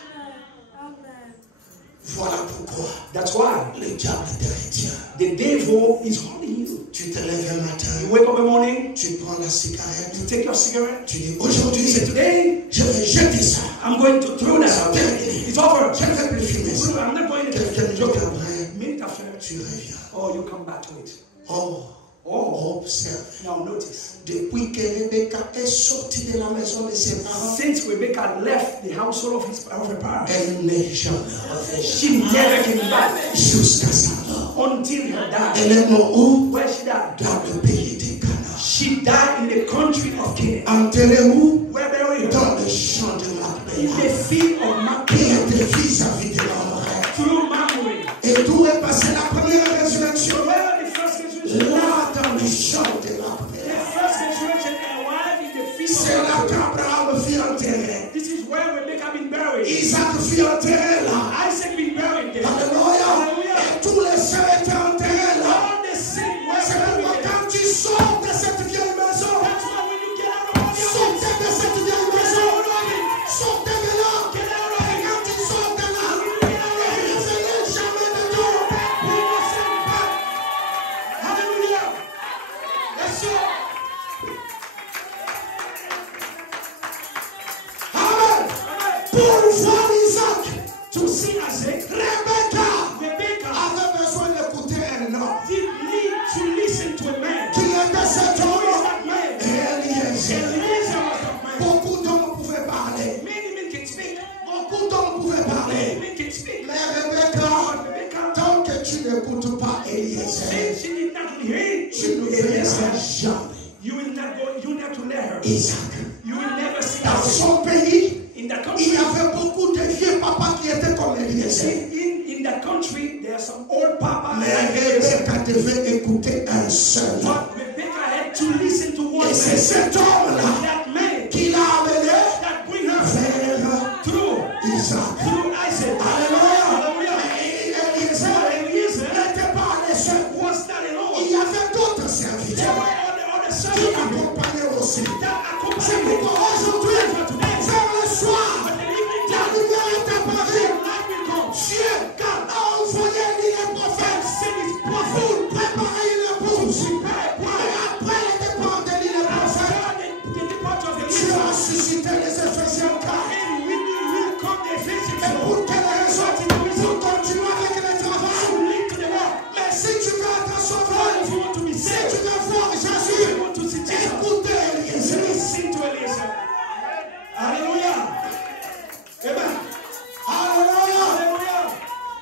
Voilà pourquoi That's why le diable te retient. the devil is holding you. Tu te lèves un You matin, wake up in the morning, tu prends la cigarette, you take your cigarette, tu dis you say, aujourd'hui, today je vais jeter ça. I'm going to throw that out. It's over. Je ne vais plus fumer ça. I'm not going to Quelques joke. minutes après, Minute after, tu reviens. oh, you come back to it. Oh, observe. Now notice. Depuis que Rebecca est sortie de la maison de ses parents, Since Rebecca left the household of her parents, elle n'est jamais revenue. she never came back Jusqu'à sa mort. until her death. Elle est morte où? Where she died? Dans le pays de Canaan. She died in the country of Canaan. Enterrée où? Where buried her? Dans le champ de In Macpéla. the field of Qui Macpéla. était vis-à-vis de l'homme. Through Mamre. Et d'où est passée la première résurrection? Where the first resurrection? Là, dans le champ de The Macpéla. first resurrection arrived in the field C'est of là Macpéla. qu'Abraham fut enterré. This is where Rebecca been buried. Isaac fut enterré là. Isaac been buried there. Alléluia. Hallelujah. Et tous les saints étaient enterrés là. All the sick were C'est pourquoi buried there. quand tu sors de cette vieille maison, That's why when you get out of your sortez de cette vieille maison. Sortez de là. get out of Et it. quand tu sors de là, ne revenez jamais de toi. Bring yourself back. Hallelujah. Yes, sir. Amen. Pour voir Isaac, To see Isaac, Rebecca Rebecca avait besoin d'écouter un homme. did need to listen to a man. Qui était cet Who is homme? that man? Eliezer. Eliezer was that man. Beaucoup d'hommes pouvaient parler. Many men can speak. Beaucoup d'hommes pouvaient Many parler. men can speak. Mais But Rebecca, Rebecca, tant que tu n'écoutes pas Eliezer, since she did not hear tu ne verras Eliezer, jamais you will not go. You have to let her. Isaac. You will never see Dans Isaac. son pays, In that il country, y avait beaucoup de vieux papas qui étaient comme Eliezer. in that country, there are some old papa. Mais Rebecca devait écouter un seul. But Rebecca had to listen to one Et c'est man. cet homme-là That man qui l'a amené that bring her vers through Isaac. Isaac. Alléluia. Hallelujah. Et Eliezer Eliezer n'était pas allé seul. was not alone. Il y avait d'autres There serviteurs were other qui servants l'accompagnaient aussi. that C'est accompanied him. pourquoi aujourd'hui, vers le soir, But the evening la time, lumière est apparue. light will come. Dieu a envoyé les prophètes pour vous préparer une épouse. Et après le départ de l'île prophète, After the departure of Dieu a Eliezer, suscité les Éphésiens 4. and will come the Ephesians. Mais pour quelle raison? Pour continuer avec le travail. Link to the world. Mais si tu veux être sauvé, If you want to be si saved, tu veux voir if Jésus, you want to see Jesus, écoutez Eliezer. listen to Eliezer. Hallelujah. Amen. Alléluia. Hallelujah.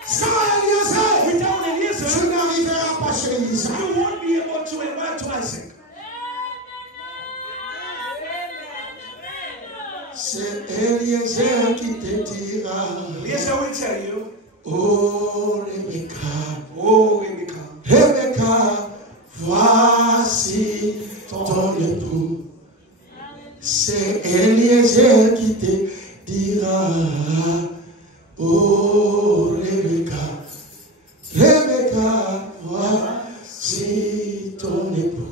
Sans Eliezer, Without Eliezer, tu n'arriveras pas chez Isaac. you won't be able to arrive to Isaac. C'est Eliezer qui te dira, Eliezer will tell you, oh Rebecca, oh Rebecca, Rebecca, voici ton époux. C'est Eliezer qui te dira, oh Rebecca, Rebecca, voici ton époux.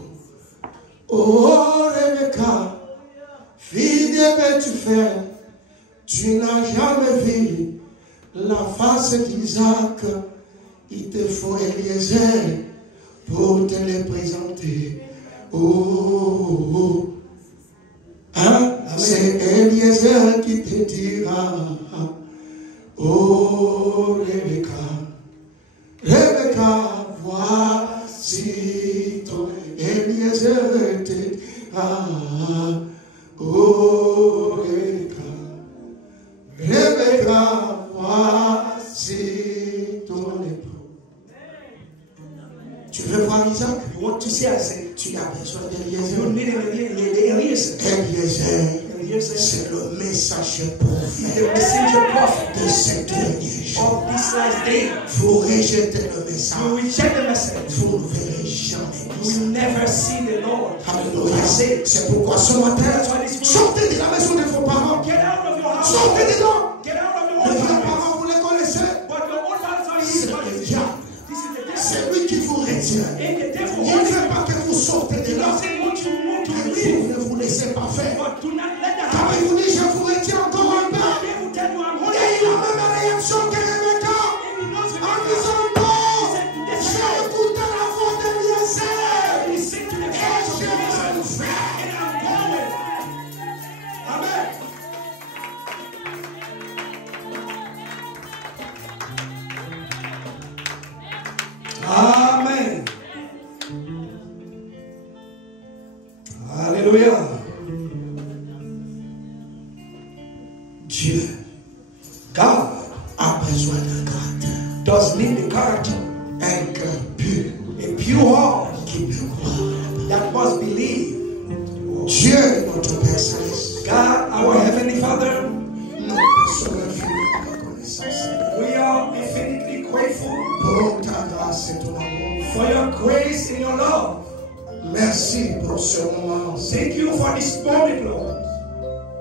Oh Rebecca, fille de Bethuel, tu n'as jamais vu la face d'Isaac. Il te faut Eliezer pour te le présenter. Oh, hein? C'est Eliezer qui te dira, oh Rebecca, Rebecca, voici ton Eliezer te dira, oh Rebecca, Rebecca, voici ton époux. Tu veux voir Isaac? you want to see Isaac? Tu as besoin You d'Eliezer. need Eliezer. Eliezer years ago. C'est le messager He's prophète the messenger prophet de ces derniers jours. of this last day. Vous rejetez le You message. reject the message. Vous ne verrez jamais You le will message. never see the Lord. Alléluia. That's it. C'est pourquoi ce matin, That's why this morning, sortez de la maison de vos parents. get out of your house. Sortez dedans. Get out of your Les own vrais house. parents, vous les connaissez. But your own fathers are C'est his le fathers. diable. This is the devil. C'est lui qui vous retient. And the devil Il ne wants veut pas que vous sortez de you. là. He doesn't want you to Et leave. vous ne vous laissez pas faire. But do not let that Quand happen. il vous dit, je vous retiens encore un peu. They will tell you I'm Et holding il a même la réaction que Rebecca. and he knows the En devil. disant non, He said, j'ai écouté la voix de Eliezer. He said to the Et church of je the vais nation, le faire. and I'm going. Amen. Amen. Alléluia. Dieu God a besoin d'un caractère. does need a character, Un cœur pur a pure heart qui peut croire. that must believe. Dieu, notre Père Céleste, God, our Heavenly Father, nous te sommes infiniment reconnaissants, Seigneur, we are infinitely grateful pour ta grâce et ton amour. for your grace and your love. Merci pour ce moment. Thank you for this moment, Lord.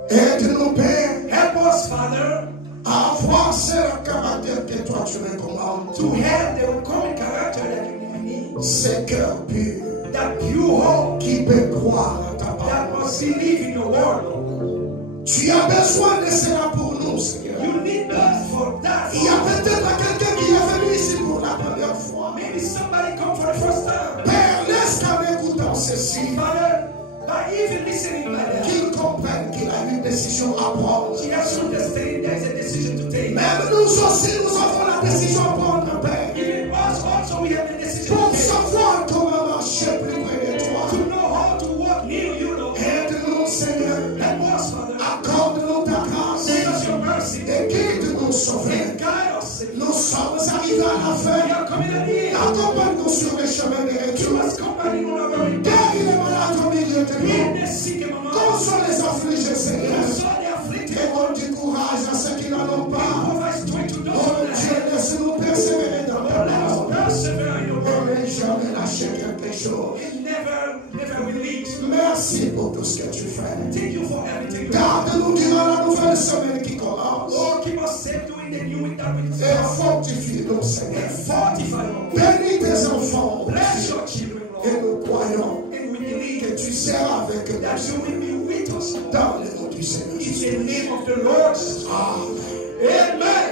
Aide-nous, Père, Help us, Father, à avoir ce caractère que toi tu recommandes. to have the common character that you need. Ce cœur pur That pure heart qui peut croire à ta that parole. must believe in your word, Lord. Tu as besoin de cela pour nous, Seigneur. You need us for that. Il y a peut-être quelqu'un qui est venu ici pour la première fois. Maybe somebody come for the first time. Père, laisse qu'en écoutant ceci, Father, by even listening by that, qu'il comprenne qu'il a une décision à prendre. he has to understand there is a decision to take. Même nous aussi, nous avons la décision à prendre, Père. Even us also, we have the decision Pour to take. savoir comment marcher plus près de toi. To know how to walk near you, Lord. Aide-nous, Seigneur. Help us, Father. Accorde-nous ta grâce. Give us your mercy. Et guide-nous, Sauveur. And guide us. Nous sommes arrivés à la We fin. are coming at the end. Accompagne-nous sur le chemin de You retour. must company on our way. Guéris les malades au milieu de nous. Heal the sick among us. Console les affligés, Seigneur. Console the afflicted. Et donne du courage à ceux qui n'en ont pas. Provide strength to those Oh who Dieu, have. laisse-nous persévérer dans ta Let us parole. persevere in your Et word. ne jamais lâcher quelque chose. And never release. Merci pour tout ce que tu fais. Thank you for everything. you do. Garde-nous durant la nouvelle semaine qui commence. Lord, keep us safe doing the new week that we Et start. fortifie-nous, Seigneur. And fortify us. Bénis tes enfants. Bless your children, Et Lord. nous croyons And we que believe tu seras avec that nous you will be with us, Lord. dans le nom du Seigneur In Jésus. the name of the Lord. Amen. Amen.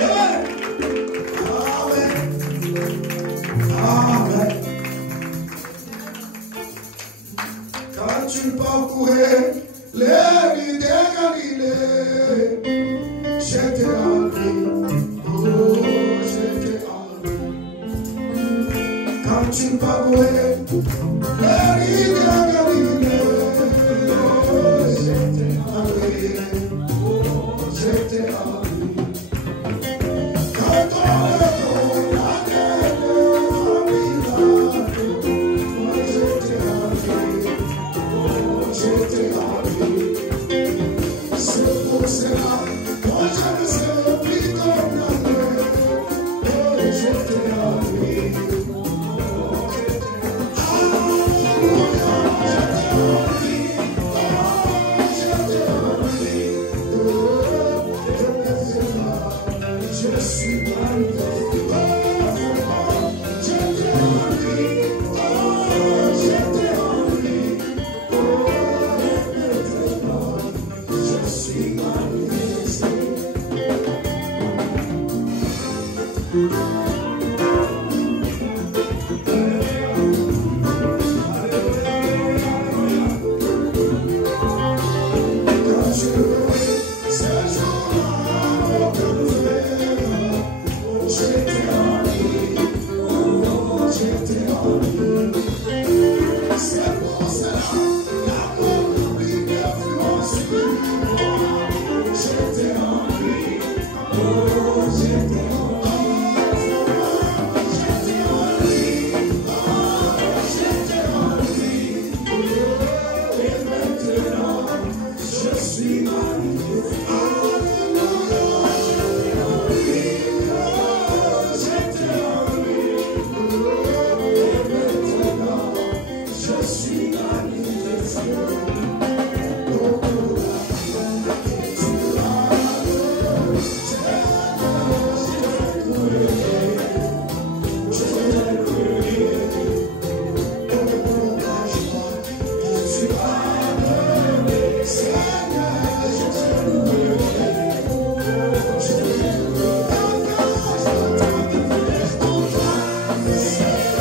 Amen. Amen. Amen. Quand tu parcourais les rues de Galilée, j'étais en vie. Oh, j'étais en vie. Quand tu parcourais les rues de Galilée, oh, j'étais en vie. Oh, j'étais en vie. Quand on le condamnait devant Pilate, moi j'étais en vie. Oh, j'étais en vie. C'est pour cela que je ne serai plus condamné. Oh, j'étais en vie. Oh, Alléluia, j'étais en vie. Oh, j'étais en vie. Oh, je ne sais pas. Je suis malheureux. Oh, j'étais en vie. Oh, j'étais en vie. Oh, maintenant, je suis malheureux. Quand je vois ce jour-là, aucun frère, oh, j'étais en vie, oh, j'étais en vie. Seigneur.